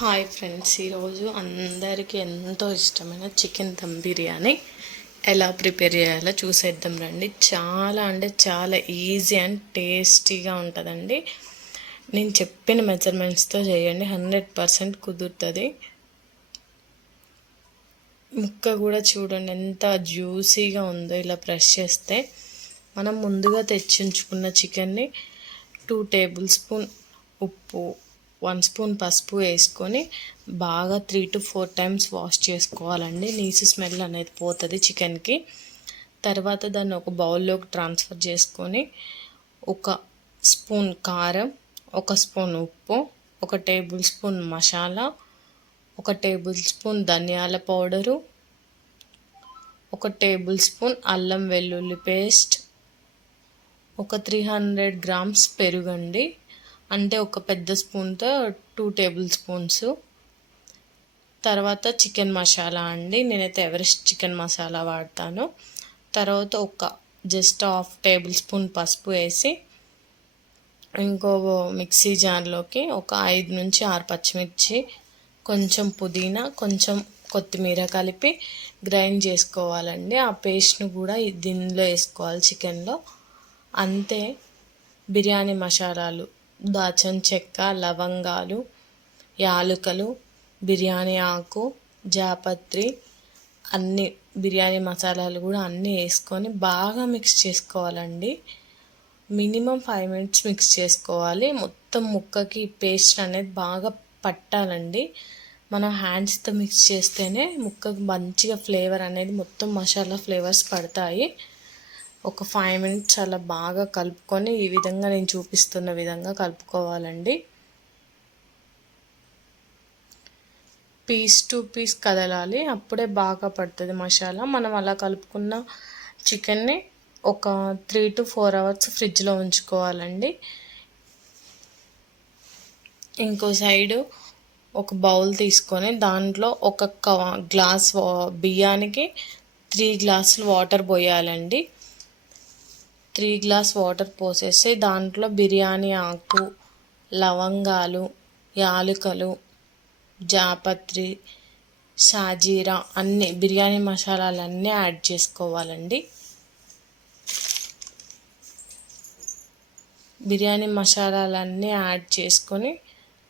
Hi friends, ఈరోజు అందరికీ ఎంతో ఇష్టమైన చికెన్ దమ్ బిర్యానీ ఎలా ప్రిపేర్ చేయాలో చూసేద్దాం రండి. చాలా అంటే చాలా ఈజీ అండ్ టేస్టీగా ఉంటుందండి. నేను చెప్పిన మెజర్మెంట్స్తో చేయండి, 100% కుదురుతుంది. ముక్క కూడా చూడండి ఎంత జ్యూసీగా ఉందో. ఇలా ప్రెస్ చేస్తే మనం ముందుగా తెచ్చించుకున్న చికెన్ని 2 టేబుల్ స్పూన్ ఉప్పు, 1 స్పూన్ పసుపు వేసుకొని బాగా 3 to 4 టైమ్స్ వాష్ చేసుకోవాలండి. నీసు స్మెల్ అనేది పోతుంది చికెన్కి. తర్వాత దాన్ని ఒక బౌల్లోకి ట్రాన్స్ఫర్ చేసుకొని 1 స్పూన్ కారం, 1 స్పూన్ ఉప్పు, 1 table spoon masala, 1 table spoon ధనియాల పౌడరు, 1 టేబుల్ స్పూన్ అల్లం వెల్లుల్లి పేస్ట్, ఒక 300 గ్రామ్స్ పెరుగండి, అంటే ఒక పెద్ద స్పూన్తో 2 టేబుల్ స్పూన్స్. తర్వాత చికెన్ మసాలా అండి, నేనైతే ఎవరెస్ట్ చికెన్ మసాలా వాడతాను. తర్వాత జస్ట్ 1/2 టేబుల్ స్పూన్ పసుపు వేసి ఇంకో మిక్సీ జార్లోకి ఒక 5 నుంచి 6 పచ్చిమిర్చి, కొంచెం పుదీనా, కొంచెం కొత్తిమీర కలిపి గ్రైండ్ చేసుకోవాలండి. ఆ పేస్ట్ను కూడా దీనిలో వేసుకోవాలి చికెన్లో. అంతే. బిర్యానీ మసాలాలు, దాల్చిన చెక్క, లవంగాలు, యాలకులు, బిర్యానీ ఆకు, జాపత్రి, అన్ని బిర్యానీ మసాలాలు కూడా అన్నీ వేసుకొని బాగా మిక్స్ చేసుకోవాలండి. మినిమం 5 minutes మిక్స్ చేసుకోవాలి. మొత్తం ముక్కకి పేస్ట్ అనేది బాగా పట్టాలండి. మనం హ్యాండ్స్తో మిక్స్ చేస్తేనే ముక్కకి మంచిగా ఫ్లేవర్ అనేది, మొత్తం మసాలా ఫ్లేవర్స్ పడతాయి. ఒక 5 minutes అలా బాగా కలుపుకొని ఈ విధంగా నేను చూపిస్తున్న విధంగా కలుపుకోవాలండి. పీస్ టు పీస్ కదలాలి, అప్పుడే బాగా పడుతుంది మసాలా. మనం అలా కలుపుకున్న చికెన్ని ఒక 3 to 4 hours ఫ్రిడ్జ్లో ఉంచుకోవాలండి. ఇంకో సైడు ఒక బౌల్ తీసుకొని దాంట్లో ఒక గ్లాస్ బియ్యానికి 3 గ్లాసులు వాటర్ పోయాలండి. 3 గ్లాస్ వాటర్ పోసేసి దాంట్లో బిర్యానీ ఆకు, లవంగాలు, యాలకులు, జాపత్రి, షాజీరా అన్నీ బిర్యానీ మసాలాలన్నీ యాడ్ చేసుకోవాలండి. బిర్యానీ మసాలాలన్నీ యాడ్ చేసుకొని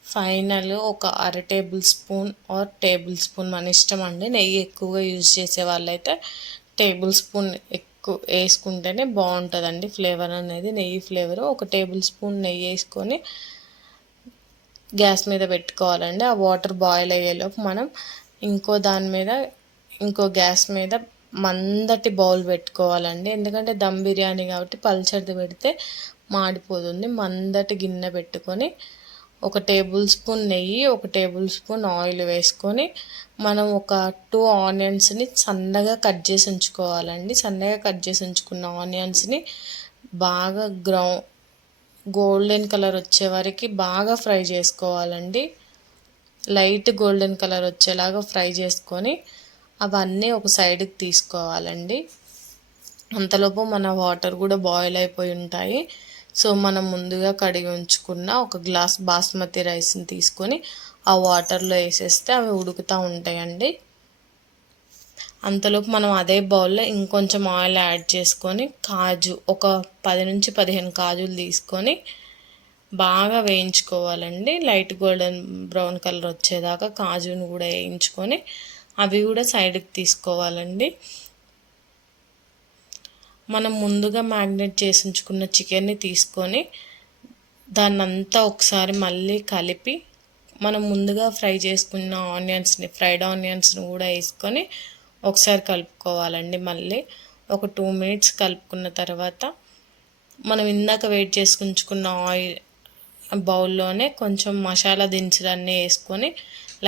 ఫైనల్ ఒక 1/2 table spoon or table spoon మన ఇష్టం అండి. నెయ్యి ఎక్కువగా యూజ్ చేసే వాళ్ళైతే టేబుల్ స్పూన్ ఎక్కువ వేసుకుంటేనే బాగుంటుందండి ఫ్లేవర్ అనేది, నెయ్యి ఫ్లేవరు. 1 టేబుల్ స్పూన్ నెయ్యి వేసుకొని గ్యాస్ మీద పెట్టుకోవాలండి. ఆ వాటర్ బాయిల్ అయ్యేలోపు మనం ఇంకో గ్యాస్ మీద మందటి బౌల్ పెట్టుకోవాలండి. ఎందుకంటే దమ్ బిర్యానీ కాబట్టి పల్చడిది పెడితే మాడిపోతుంది. మందటి గిన్నె పెట్టుకొని 1 టేబుల్ స్పూన్ నెయ్యి, 1 టేబుల్ స్పూన్ ఆయిల్ వేసుకొని మనం ఒక 2 ఆనియన్స్ని సన్నగా కట్ చేసి ఉంచుకోవాలండి. సన్నగా కట్ చేసి ఉంచుకున్న ఆనియన్స్ని బాగా గోల్డెన్ కలర్ వచ్చే వరకు బాగా ఫ్రై చేసుకోవాలండి. లైట్ గోల్డెన్ కలర్ వచ్చేలాగా ఫ్రై చేసుకొని అవన్నీ ఒక సైడ్కి తీసుకోవాలండి. అంతలోపు మన వాటర్ కూడా బాయిల్ అయిపోయి ఉంటాయి. సో మనం ముందుగా కడిగి ఉంచుకున్న 1 గ్లాస్ బాస్మతి రైస్ని తీసుకొని ఆ వాటర్లో వేసేస్తే అవి ఉడుకుతూ ఉంటాయండి. అంతలోపు మనం అదే బౌల్లో ఇంకొంచెం ఆయిల్ యాడ్ చేసుకొని కాజు ఒక 10 నుంచి 15 కాజులు తీసుకొని బాగా వేయించుకోవాలండి. లైట్ గోల్డెన్ బ్రౌన్ కలర్ వచ్చేదాకా కాజును కూడా వేయించుకొని అవి కూడా సైడ్కి తీసుకోవాలండి. మనం ముందుగా మ్యాగ్నేట్ చేసి ఉంచుకున్న చికెన్ని తీసుకొని దాన్నంతా ఒకసారి మళ్ళీ కలిపి మనం ముందుగా ఫ్రై చేసుకున్న ఫ్రైడ్ ఆనియన్స్ని కూడా వేసుకొని ఒకసారి కలుపుకోవాలండి. మళ్ళీ ఒక 2 minutes కలుపుకున్న తర్వాత మనం ఇందాక వేడి చేసుకుంచుకున్న ఆయిల్ బౌల్లోనే కొంచెం మసాలా దినుసులన్నీ వేసుకొని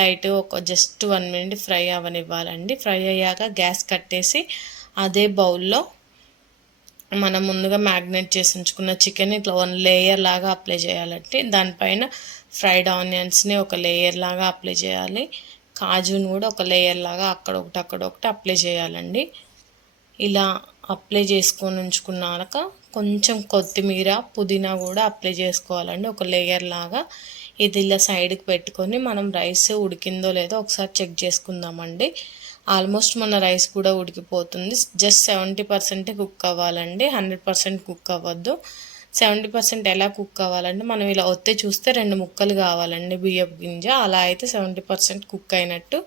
లైట్గా జస్ట్ 1 minute ఫ్రై అవనివ్వాలండి. ఫ్రై అయ్యాక గ్యాస్ కట్టేసి అదే బౌల్లో మనం ముందుగా మ్యాగ్నేట్ చేసి ఉంచుకున్న చికెన్ ఇట్లా 1 లేయర్ లాగా అప్లై చేయాలంటే దానిపైన ఫ్రైడ్ ఆనియన్స్ని ఒక లేయర్ లాగా అప్లై చేయాలి. కాజును కూడా ఒక లేయర్ లాగా అక్కడొకటి అక్కడొకటి అప్లై చేయాలండి. ఇలా అప్లై చేసుకొని ఉంచుకున్నాక కొంచెం కొత్తిమీర పుదీనా కూడా అప్లై చేసుకోవాలండి, ఒక లేయర్ లాగా. ఇది ఇలా సైడ్కి పెట్టుకొని మనం రైస్ ఉడికిందో లేదో ఒకసారి చెక్ చేసుకుందామండి. ఆల్మోస్ట్ మన రైస్ కూడా ఉడికిపోతుంది. జస్ట్ 70% కుక్ అవ్వాలండి, 100% కుక్ అవ్వద్దు. 70% ఎలా కుక్ అవ్వాలంటే మనం ఇలా ఒత్తి చూస్తే 2 ముక్కలు కావాలండి బియ్యపు గింజ, అలా అయితే 70% కుక్ అయినట్టు.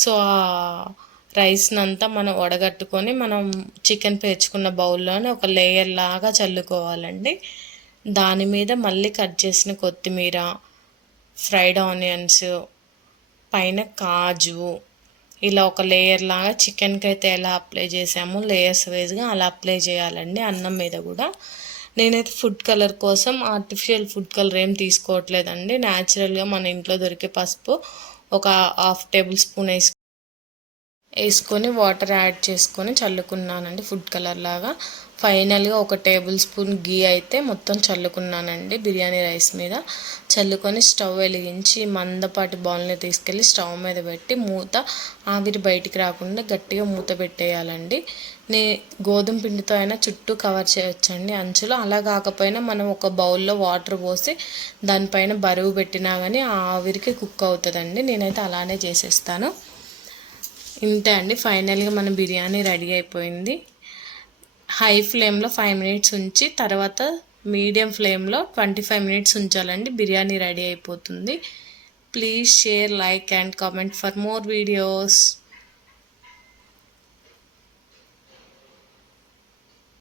సో ఆ రైస్నంతా మనం వడగట్టుకొని మనం చికెన్ పేర్చుకున్న బౌల్లోనే ఒక లేయర్ లాగా చల్లుకోవాలండి. దాని మీద మళ్ళీ కట్ చేసిన కొత్తిమీర, ఫ్రైడ్ ఆనియన్స్, పైన కాజు, ఇలా ఒక లేయర్ లాగా చికెన్కి అయితే ఎలా అప్లై చేసామో లేయర్స్ వైజ్గా అలా అప్లై చేయాలండి అన్నం మీద కూడా. నేనైతే ఫుడ్ కలర్ కోసం ఆర్టిఫిషియల్ ఫుడ్ కలర్ ఏం తీసుకోవట్లేదండి. న్యాచురల్గా మన ఇంట్లో దొరికే పసుపు ఒక 1/2 టేబుల్ స్పూన్ వేసుకొని వాటర్ యాడ్ చేసుకొని చల్లుకున్నానండి ఫుడ్ కలర్ లాగా. ఫైనల్గా 1 టేబుల్ స్పూన్ గీ అయితే మొత్తం చల్లుకున్నానండి బిర్యానీ రైస్ మీద. చల్లుకొని స్టవ్ వెలిగించి మందపాటి బౌల్ని తీసుకెళ్ళి స్టవ్ మీద పెట్టి మూత, ఆవిరి బయటికి రాకుండా గట్టిగా మూత పెట్టేయాలండి. గోధుమ పిండితో అయినా చుట్టూ కవర్ చేయొచ్చండి అంచులో. అలా కాకపోయినా మనం ఒక బౌల్లో వాటర్ పోసి దానిపైన బరువు పెట్టినా కానీ ఆ ఆవిరికి కుక్ అవుతుందండి. నేనైతే అలానే చేసేస్తాను. ఇంతే అండి, ఫైనల్గా మన బిర్యానీ రెడీ అయిపోయింది. హై ఫ్లేమ్లో 5 మినిట్స్ ఉంచి తర్వాత మీడియం ఫ్లేమ్లో 25 మినిట్స్ ఉంచాలండి. బిర్యానీ రెడీ అయిపోతుంది. Please share, like and comment for more videos.